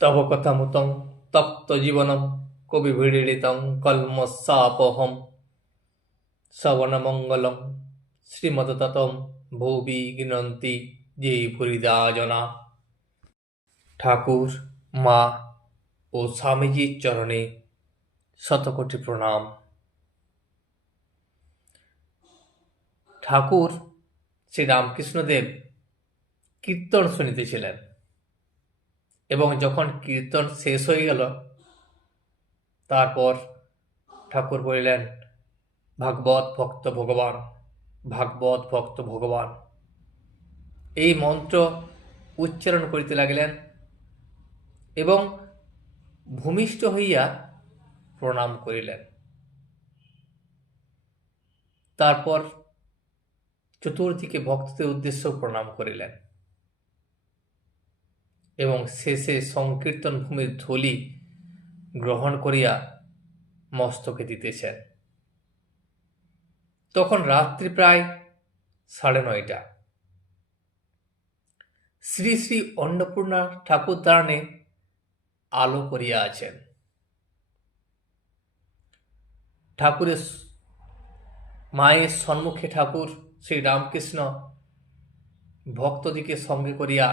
তব কথামৃতং তপ্তজীবনং কবিভিড়িতং কল্মষাপহম শ্রবণমঙ্গলং শ্রীমতততম ভুবি গৃণন্তি যে ভুরিদা জনা। ঠাকুর, মা ও স্বামীজির চরণে শতকোটি প্রণাম। ঠাকুর শ্রী রামকৃষ্ণদেব কীর্তন শুনিতেছিলেন এবং যখন কীর্তন শেষ হয়ে গেল তারপর ঠাকুর বলিলেন, ভাগবত ভক্ত ভগবান, ভাগবত ভক্ত ভগবান, এই মন্ত্র উচ্চারণ করিতে লাগিলেন এবং ভূমিষ্ঠ হইয়া প্রণাম করিলেন। তারপর চতুর্দিকে ভক্তদের উদ্দেশ্য প্রণাম করিলেন এবং শেষে সংকীর্তন ভূমির ধূলি গ্রহণ করিয়া মস্তকে দিতেছেন। তখন রাত্রি প্রায় 9:30। শ্রী শ্রী অন্নপূর্ণা ঠাকুর দাঁড়ানে আলো করিয়া আছেন। ঠাকুরের মায়ের সম্মুখে ঠাকুর শ্রী রামকৃষ্ণ ভক্তদিকে সঙ্গে করিয়া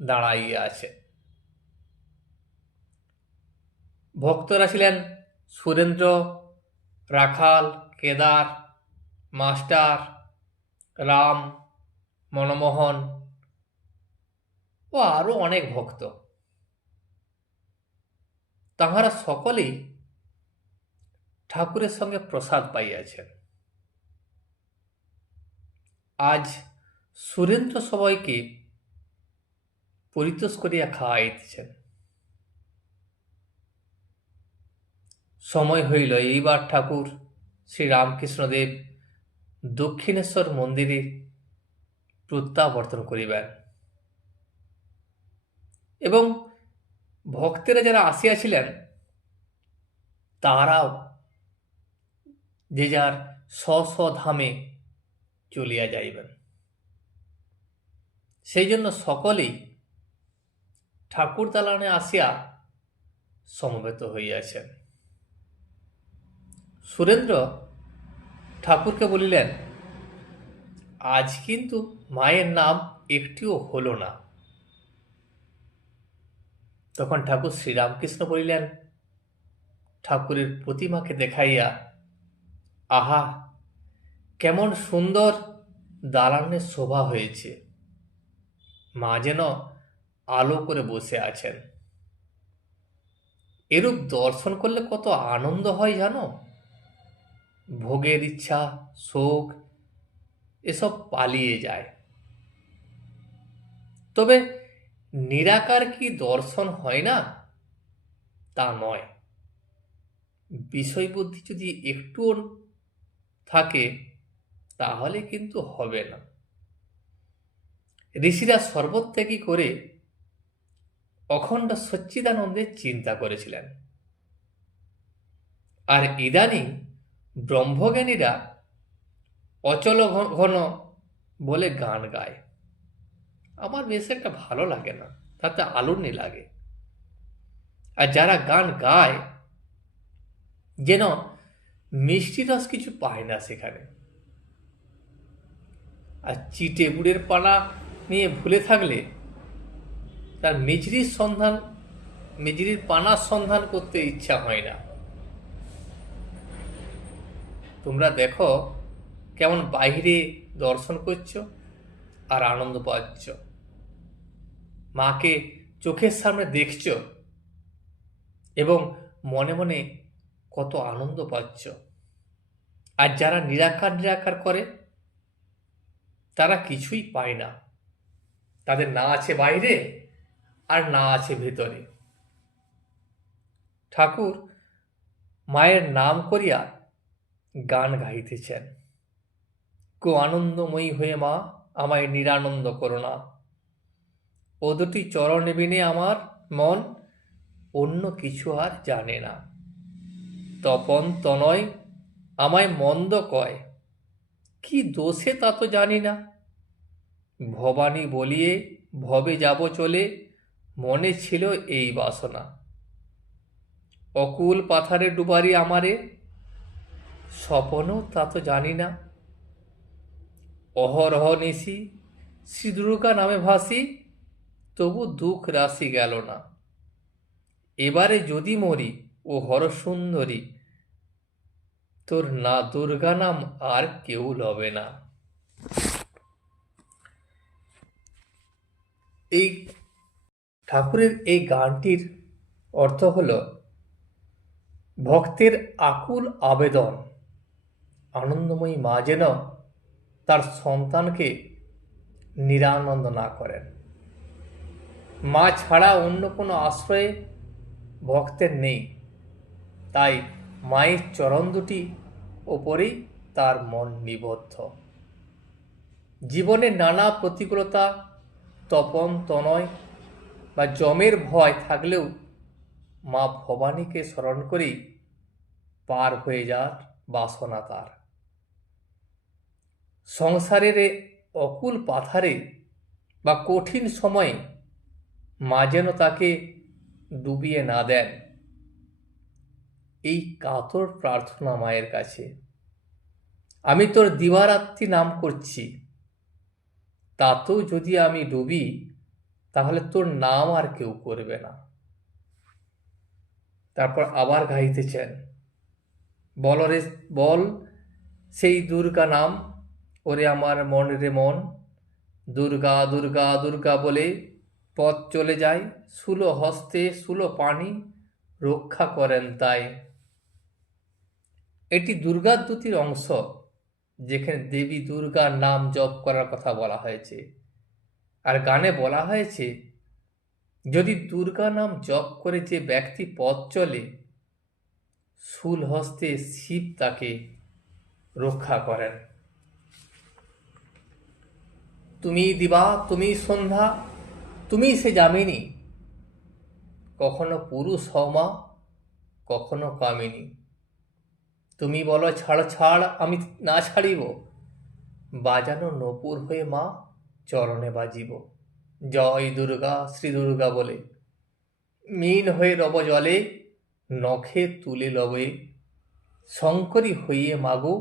দাঁড়াইয়া আছে। ভক্তরা ছিলেন সুরেন্দ্র, রাখাল, কেদার, মাস্টার, রাম, মনমোহন ও আরো অনেক ভক্ত। তাহারা সকলেই ঠাকুরের সঙ্গে প্রসাদ পাইয়াছেন। আজ সুরেন্দ্র সবাইকে পরিতোষ করিয়া খাওয়াইতেছেন। সময় হইল এইবার ঠাকুর শ্রী রামকৃষ্ণদেব দক্ষিণেশ্বর মন্দিরে প্রত্যাবর্তন করিবেন এবং ভক্তেরা যারা আসিয়াছিলেন তাহারাও যে যার স্ব ধামে চলিয়া যাইবেন। সেই জন্য সকলেই ঠাকুর দালানে আসিয়া সমবেত হইয়াছেন। সুরেন্দ্র ঠাকুরকে বলিলেন, আজ কিন্তু মায়ের নাম একটিও হলো না। তখন ঠাকুর শ্রীরামকৃষ্ণ বলিলেন ঠাকুরের প্রতিমাকে দেখাইয়া, আহা, কেমন সুন্দর দালানের শোভা হয়েছে, মা যেন আলো করে বসে আছেন। এরূপ দর্শন করলে কত আনন্দ হয় জানো। ভোগের ইচ্ছা, শোক এসব পালিয়ে যায়। তবে নিরাকার কি দর্শন হয় না তা নয়। বিষয় বুদ্ধি যদি একটুও থাকে তাহলে কিন্তু হবে না। ঋষিরা সর্বত্যাগী করে অখণ্ড সচ্চিদানন্দের চিন্তা করেছিলেন। আর ইদানিং ব্রহ্মজ্ঞানীরা অচল ঘন বলে গান গায়। আমার বেশ একটা ভালো লাগে না, তাতে আলুনি লাগে। আর যারা গান গায় যেন মিষ্টি রস কিছু পায় না সেখানে। আর চিটে গুড়ের পানা নিয়ে ভুলে থাকলে তার মেজরির পানার সন্ধান করতে ইচ্ছা হয় না। তোমরা দেখো কেমন বাইরে দর্শন করছো আর আনন্দ পাচ্ছ, মাকে চোখের সামনে দেখছো এবং মনে মনে কত আনন্দ পাচ্ছ। আর যারা নিরাকার করে তারা কিছুই পায় না। তাদের না আছে বাইরে আর না আছে ভেতরে। ঠাকুর মায়ের নাম করিয়া গান গাইতেছেন, কো আনন্দময়ী হয়ে মা আমায় নিরানন্দ করো না, ও দুটি চরণে বিনে আমার মন অন্য কিছু আর জানে না। তপন তনয় আমায় মন্দ কয়, কি দোষে তা তো জানি না। ভবানী বলিয়ে ভবে যাব চলে, মনে ছিল এই বাসনা, অকুল পাথারে ডুবারি আমারে, স্বপনও তা তো জানি না। অহরহ নিশি শ্রী দুর্গা নামে ভাসি, তবু দুঃখ রাশি গেল না। এবারে যদি মরি ও হরসুন্দরী, তোর না দুর্গা নাম আর কেউ লবে না। এই ঠাকুরের এই গানটির অর্থ হল ভক্তের আকুল আবেদন, আনন্দময়ী মা যেন তার সন্তানকে নিরানন্দ না করেন। মা ছাড়া অন্য কোনো আশ্রয়ে ভক্তের নেই, তাই মায়ের চরণ দুটি ওপরেই তার মন নিবদ্ধ। জীবনে নানা প্রতিকূলতা, তপন তনয় বা যমের ভয় থাকলেও মা ভবানীকে স্মরণ করেই পার হয়ে যাওয়ার বাসনা তার। সংসারের অকুল পাথারে বা কঠিন সময়ে মা যেন তাকে ডুবিয়ে না দেন, এই কাতর প্রার্থনা মায়ের কাছে। আমি তোর দিবারাত্রি নাম করছি, তাতেও যদি আমি ডুবি, তাহলে তোর নাম আর কেউ করবে না। তারপর আবার গাইতেছেন, বল রে বল সেই দুর্গা নাম, ওরে আমার মন রে মন, দুর্গা দুর্গা দুর্গা বলে পথ চলে যায়, শূল হস্তে শূল পানি রক্ষা করেন তাই। এটি দুর্গার দুতির অংশ, যেখানে দেবী দুর্গার নাম জপ করার কথা বলা হয়েছে। আর গানে বলা হয়েছে, যদি দুর্গা নাম জপ করে যে ব্যক্তি পথ চলে, শূল হস্তে শিব তাকে রক্ষা করেন। তুমি দিবা, তুমি সন্ধ্যা, তুমি সে যামিনী, কখনো পুরুষ হও মা, কখনো কামিনী। তুমি বলো ছাড় ছাড়, আমি না ছাড়িব, বাজানো নপুর হয়ে মা চরণে বাজিব। জয় দুর্গা শ্রী দুর্গা বলে মিন হয়ে রব জলে, নখে তুলে লবে, শঙ্করী হইয়ে মাগো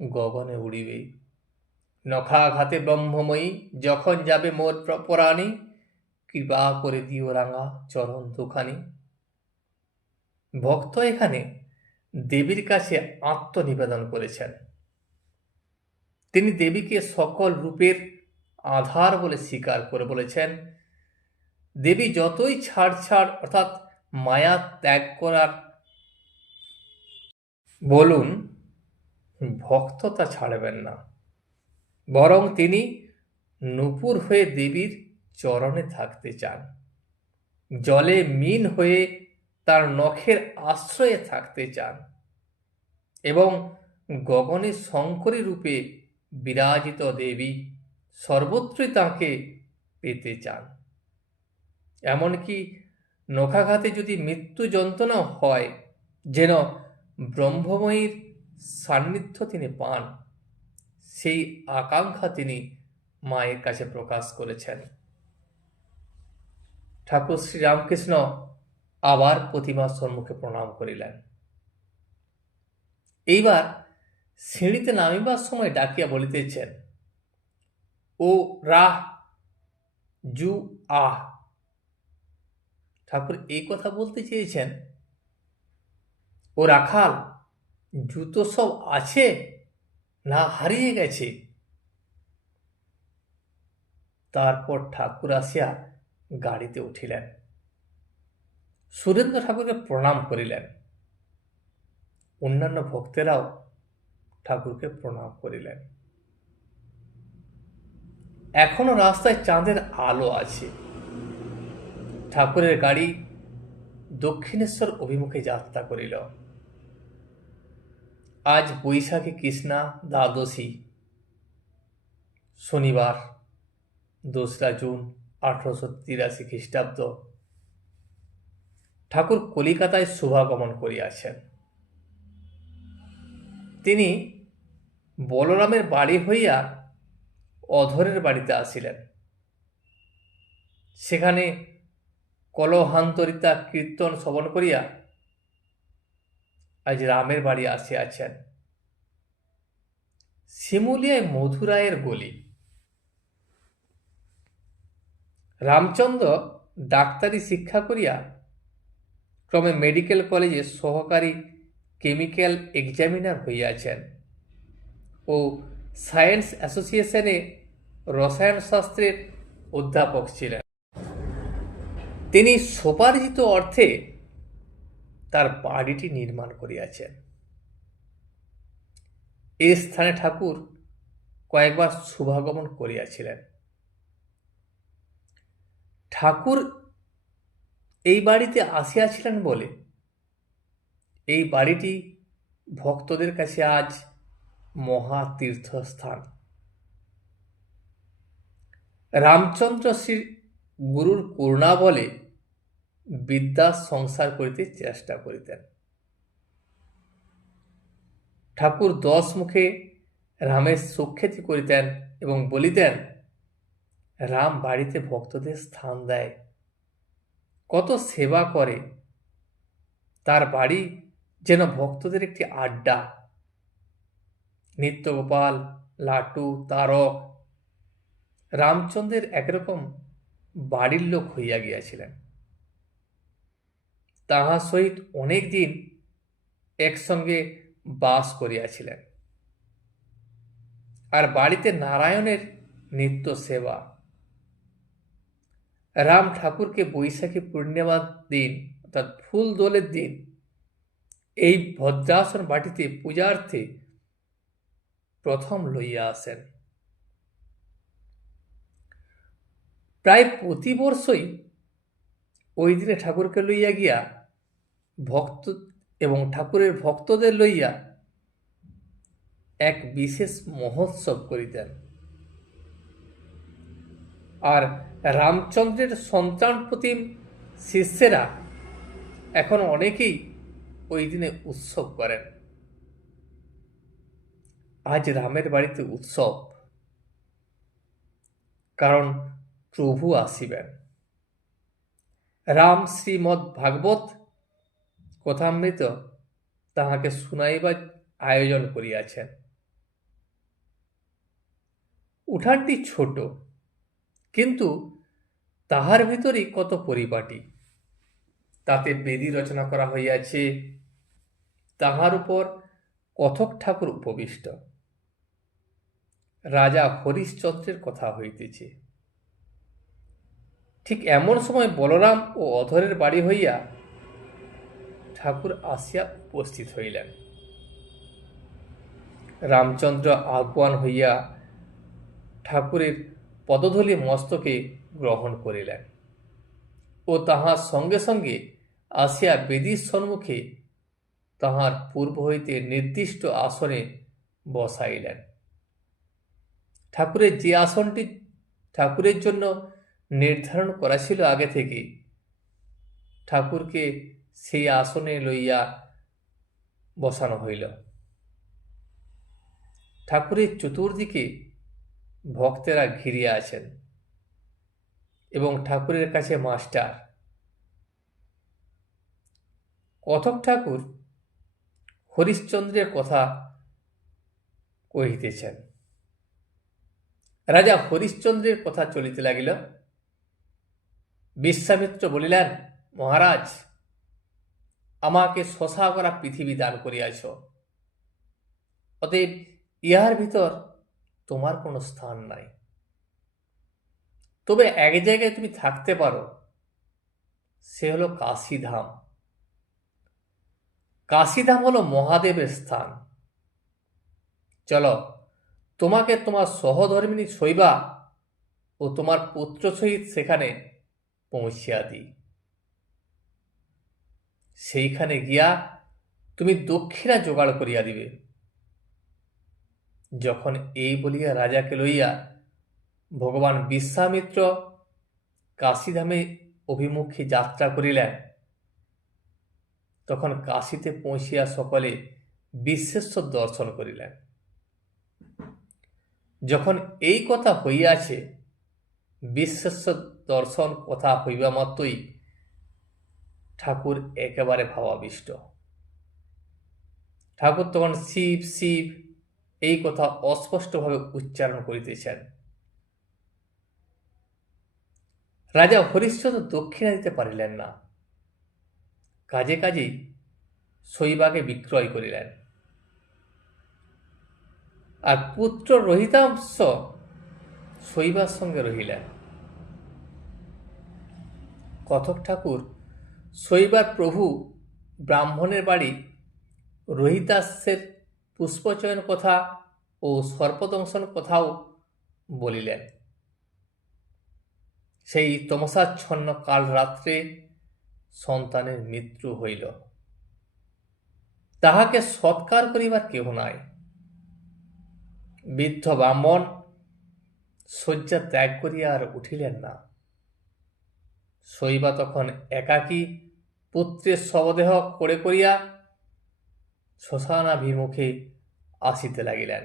গগনে উড়িবে। নখাঘাতে ব্রহ্মময়ী যখন যাবে মোর পরাণী, কৃপা করে দিও রাঙা চরণ দুখানি। ভক্ত এখানে দেবীর কাছে আত্মনিবেদন করেছেন। তিনি দেবীকে সকল রূপের আধার বলে স্বীকার করে বলেছেন, দেবী যতই ছাড় অর্থাৎ মায়া ত্যাগ করার বলুন, ভক্ত তা ছাড়বেন না, বরং তিনি নূপুর হয়ে দেবীর চরণে থাকতে চান, জলে মিন হয়ে তার নখের আশ্রয়ে থাকতে চান এবং গগনে শঙ্করী রূপে বিরাজিত দেবী সর্বত্রই তাঁকে পেতে চান। এমনকি নখাঘাতে যদি মৃত্যু যন্ত্রণা হয়, যেন ব্রহ্মময়ীর সান্নিধ্য তিনি পান, সেই আকাঙ্ক্ষা তিনি মায়ের কাছে প্রকাশ করেছেন। ঠাকুর শ্রীরামকৃষ্ণ আবার প্রতিমার সম্মুখে প্রণাম করিলেন। এইবার সিঁড়িতে নামিবার সময় ডাকিয়া বলিতেছেন, ও রাহ জু আহ। ঠাকুর এই কথা বলতে চেয়েছেন, ও রাখাল, জুতো সব আছে না হারিয়ে গেছে? তারপর ঠাকুর আসিয়া গাড়িতে উঠিলেন, সুরেন্দ্র ঠাকুরকে প্রণাম করিলেন। অন্যান্য ভক্তেরাও ঠাকুরকে প্রণাম করিলেন। এখনো রাস্তায় চাঁদের আলো আছে। ঠাকুরের গাড়ি দক্ষিণেশ্বর অভিমুখে যাত্রা করিল। আজ বৈশাখী কৃষ্ণা দ্বাদশী, শনিবার 2রা জুন 1883 খ্রিস্টাব্দ। ঠাকুর কলিকাতায় শুভাগমন করিয়াছেন। তিনি বলরামের বাড়ি হইয়া অধরের বাড়িতে আসিলেন। সেখানে কলহান্তরিতা কীর্তন শ্রবণ করিয়া আজ রামের বাড়ি আসিয়াছেন। শিমুলিয়ায় মধুরায়ের গলি। রামচন্দ্র ডাক্তারি শিক্ষা করিয়া ক্রমে মেডিকেল কলেজে সহকারী কেমিক্যাল এক্সামিনার হইয়াছেন ও সায়েন্স অ্যাসোসিয়েশনে রসায়ন শাস্ত্রের অধ্যাপক ছিলেন। তিনি স্বোপার্জিত অর্থে তার বাড়িটি নির্মাণ করিয়াছেন। এই স্থানে ঠাকুর কয়েকবার শুভাগমন করিয়াছিলেন। ঠাকুর এই বাড়িতে আসিয়াছিলেন বলে এই বাড়িটি ভক্তদের কাছে আজ মহা তীর্থস্থান। রামচন্দ্র শ্রী গুরুর করুণা বলে বিদ্যা সংসার করিতে চেষ্টা করিতেন। ঠাকুর 10 মুখে রামের সুখ্যাতি করিতেন এবং বলিতেন, রাম বাড়িতে ভক্তদের স্থান দেয়, কত সেবা করে, তার বাড়ি যেন ভক্তদের একটি আড্ডা। নিত্যগোপাল, লাটু, তারক রামচন্দ্রের একরকম বাড়ির লোক হইয়া গিয়াছিলেন। তাহার সহিত অনেক দিন একসঙ্গে বাস করিয়াছিলেন। আর বাড়িতে নারায়ণের নিত্য সেবা। রাম ঠাকুরকে বৈশাখী পূর্ণিমার দিন অর্থাৎ ফুল দোলের দিন এই ভদ্রাসন বাটিতে পূজার্থে প্রথম লইয়া আসেন। প্রায় প্রতি বর্ষই ওই দিনে ঠাকুরকে লইয়া গিয়া ভক্ত এবং ঠাকুরের ভক্তদের লইয়া এক বিশেষ মহোৎসব করিতেন। আর রামচন্দ্রের সন্তান প্রতিম শিষ্যেরা এখন অনেকেই ওই দিনে উৎসব করেন। আজ রামের বাড়িতে উৎসব, কারণ প্রভু আসিবেন। রাম শ্রীমদ্ ভাগবত কথামৃত তাহাকে শুনাইবার আয়োজন করিয়াছেন। উঠানটি ছোট, কিন্তু তাহার ভিতরেই কত পরিপাটি। তাতে বেদী রচনা করা হইয়াছে, তাহার উপর কথক ঠাকুর উপবিষ্ট। রাজা হরিশ্চন্দ্রের কথা হইতেছে। ঠিক এমন সময় বলরাম ও অধরের বাড়ি হইয়া ঠাকুর আসিয়া উপস্থিত হইলেন। রামচন্দ্র আগুয়ান হইয়া ঠাকুরের পদধূলি মস্তকে গ্রহণ করিলেন ও তাহার সঙ্গে সঙ্গে আসিয়া বেদীর সম্মুখে তাহার পূর্ব হইতে নির্দিষ্ট আসনে বসাইলেন। ঠাকুরের যে আসনটি ঠাকুরের জন্য নির্ধারণ করা ছিল আগে থেকে, ঠাকুরকে সেই আসনে লইয়া বসানো হইল। ঠাকুরের চতুর্দিকে ভক্তেরা ঘিরিয়া আছেন এবং ঠাকুরের কাছে মাস্টার। কথক ঠাকুর হরিশ্চন্দ্রের কথা কহিতেছেন। রাজা হরিশ্চন্দ্রের কথা চলিতে লাগিল। বিশ্বামিত্র বলিলেন, মহারাজ, আমাকে শশা করা পৃথিবী দান করিয়াছ, অতএব ইহার ভিতর তোমার কোনো স্থান নাই। তবে এক জায়গায় তুমি থাকতে পারো, সে হলো কাশীধাম। কাশীধাম হলো মহাদেবের স্থান। চলো, তোমাকে তোমার সহধর্মিণী শৈবা ও তোমার পুত্র সহিত সেখানে পৌঁছিয়া দিই। সেইখানে গিয়া তুমি দক্ষিণা জোগাড় করিয়া দিবে। যখন এই বলিয়া রাজাকে লইয়া ভগবান বিশ্বামিত্র কাশীধামে অভিমুখে যাত্রা করিলেন, তখন কাশীতে পৌঁছিয়া সকলে বিশ্বেশ্বর দর্শন করিলেন। যখন এই কথা হইয়াছে, বিশ্বেশ্বর দর্শন কথা হইবা মাত্রই ঠাকুর একেবারে ভাবাবিষ্ট। ঠাকুর তখন শিব শিব এই কথা অস্পষ্টভাবে উচ্চারণ করিতেছেন। রাজা হরিশ্চন্দ্র দক্ষিণা দিতে পারিলেন না, কাজে কাজেই শৈবাকে বিক্রয় করিলেন। আর পুত্র রহিতাংশ শৈবার সঙ্গে রহিলেন। কথক ঠাকুর শৈবার প্রভু ব্রাহ্মণের বাড়ি রহিতাস্যের পুষ্পচয়ন কথা ও সর্পদংশন কথাও বলিলেন। সেই তমসাচ্ছন্ন কাল রাত্রে সন্তানের মৃত্যু হইল, তাহাকে সৎকার করিবার কেহ নাই। বৃদ্ধ ব্রাহ্মণ শয্যা ত্যাগ করিয়া আর উঠিলেন না। শৈবা তখন একাকী পুত্রের শবদেহ করে করিয়া শ্মশানাভিমুখে আসিতে লাগিলেন।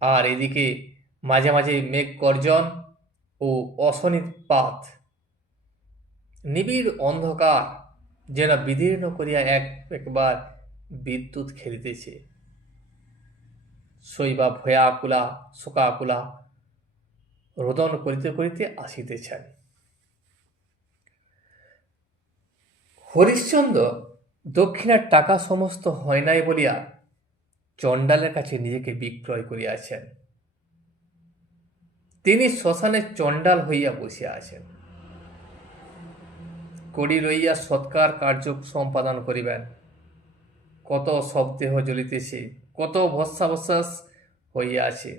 আর এদিকে মাঝে মাঝে মেঘ গর্জন ও অশনিপাত, নিবিড় অন্ধকার যেন বিদীর্ণ করিয়া একবার বিদ্যুৎ খেলিতেছে। শৈবা ভয়াকুলা শোকাকুলা রোদন করিতে করিতে আসিতেছেন। হরিশ্চন্দ্র দক্ষিণার টাকা সমস্ত হয় নাই বলিয়া চণ্ডালের কাছে নিজেকে বিক্রয় করিয়াছেন। তিনি শ্মশানে চণ্ডাল হইয়া বসিয়া আছেন। কড়ি লইয়া সৎকার কার্য সম্পাদন করিবেন। কত শবদেহ জ্বলিতেছে, কত ভস্মাবশেষ হইয়া আছে।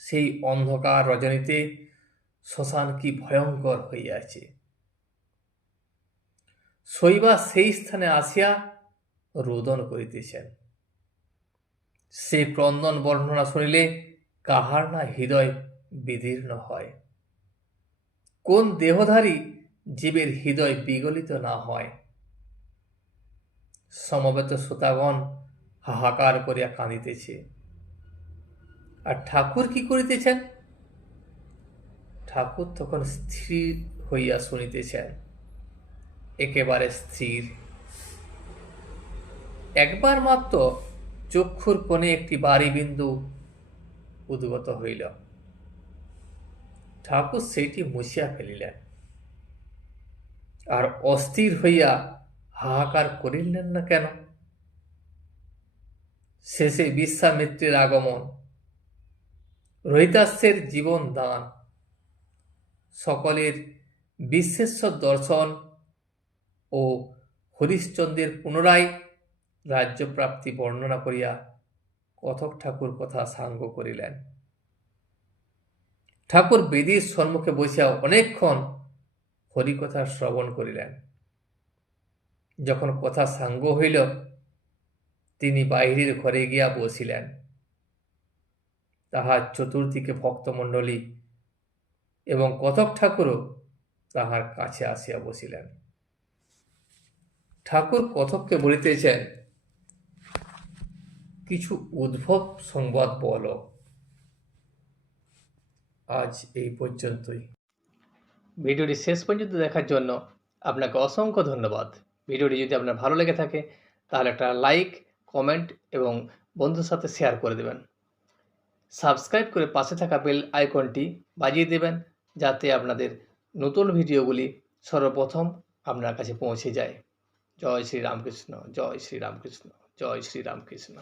সেই অন্ধকার রজনীতে শ্মশান কি ভয়ঙ্কর হইয়াছে। শৈবা সেই স্থানে আসিয়া রোদন করিতেছেন। সেই ক্রন্দন বর্ণনা শুনিলে কাহার না হৃদয় বিদীর্ণ হয়। কোন দেহধারী জীবের হৃদয় বিগলিত না হয়। সমবেত শ্রোতাগণ হাহাকার করিয়া কাঁদিতেছে। আর ঠাকুর কি করিতেছেন? ঠাকুর তখন স্থির হইয়া শুনিতেছেন, একেবারে স্থির। একবার মাত্র চক্ষুর কোণে একটি বাড়ি বিন্দু উদ্গত হইল। ঠাকুর সেইটি মুছিয়া ফেলিলেন। আর অস্থির হইয়া হাহাকার করিলেন না কেন? শেষে বিশ্বামিত্রের আগমন, রহিতাস্যের জীবন দান, সকলের বিশ্বেশ্বর দর্শন ও হরিশ্চন্দ্রের পুনরায় রাজ্যপ্রাপ্তি বর্ণনা করিয়া কথক ঠাকুর কথা সাঙ্গ করিলেন। ঠাকুর বেদীর সম্মুখে বসিয়া অনেকক্ষণ হরিকথা শ্রবণ করিলেন। যখন কথা সাঙ্গ হইল, তিনি বাহিরের ঘরে গিয়া বসিলেন। তাহার চতুর্দিকে ভক্তমণ্ডলী এবং কথক ঠাকুরও তাহার কাছে আসিয়া বসিলেন। ঠাকুর কথককে বলিতেছেন, কিছু উদ্ভব সংবাদ বল। আজ এই পর্যন্তই। ভিডিওটি শেষ পর্যন্ত দেখার জন্য আপনাকে অসংখ্য ধন্যবাদ। ভিডিওটি যদি আপনার ভালো লেগে থাকে তাহলে একটা লাইক, কমেন্ট এবং বন্ধুর সাথে শেয়ার করে দেবেন। সাবস্ক্রাইব করে পাশে থাকা বেল আইকনটি বাজিয়ে দেবেন, যাতে আপনাদের নতুন ভিডিওগুলি সর্বপ্রথম আপনার কাছে পৌঁছে যায়। জয় শ্রী রামকৃষ্ণ, জয় শ্রী রামকৃষ্ণ, জয় শ্রী রামকৃষ্ণ।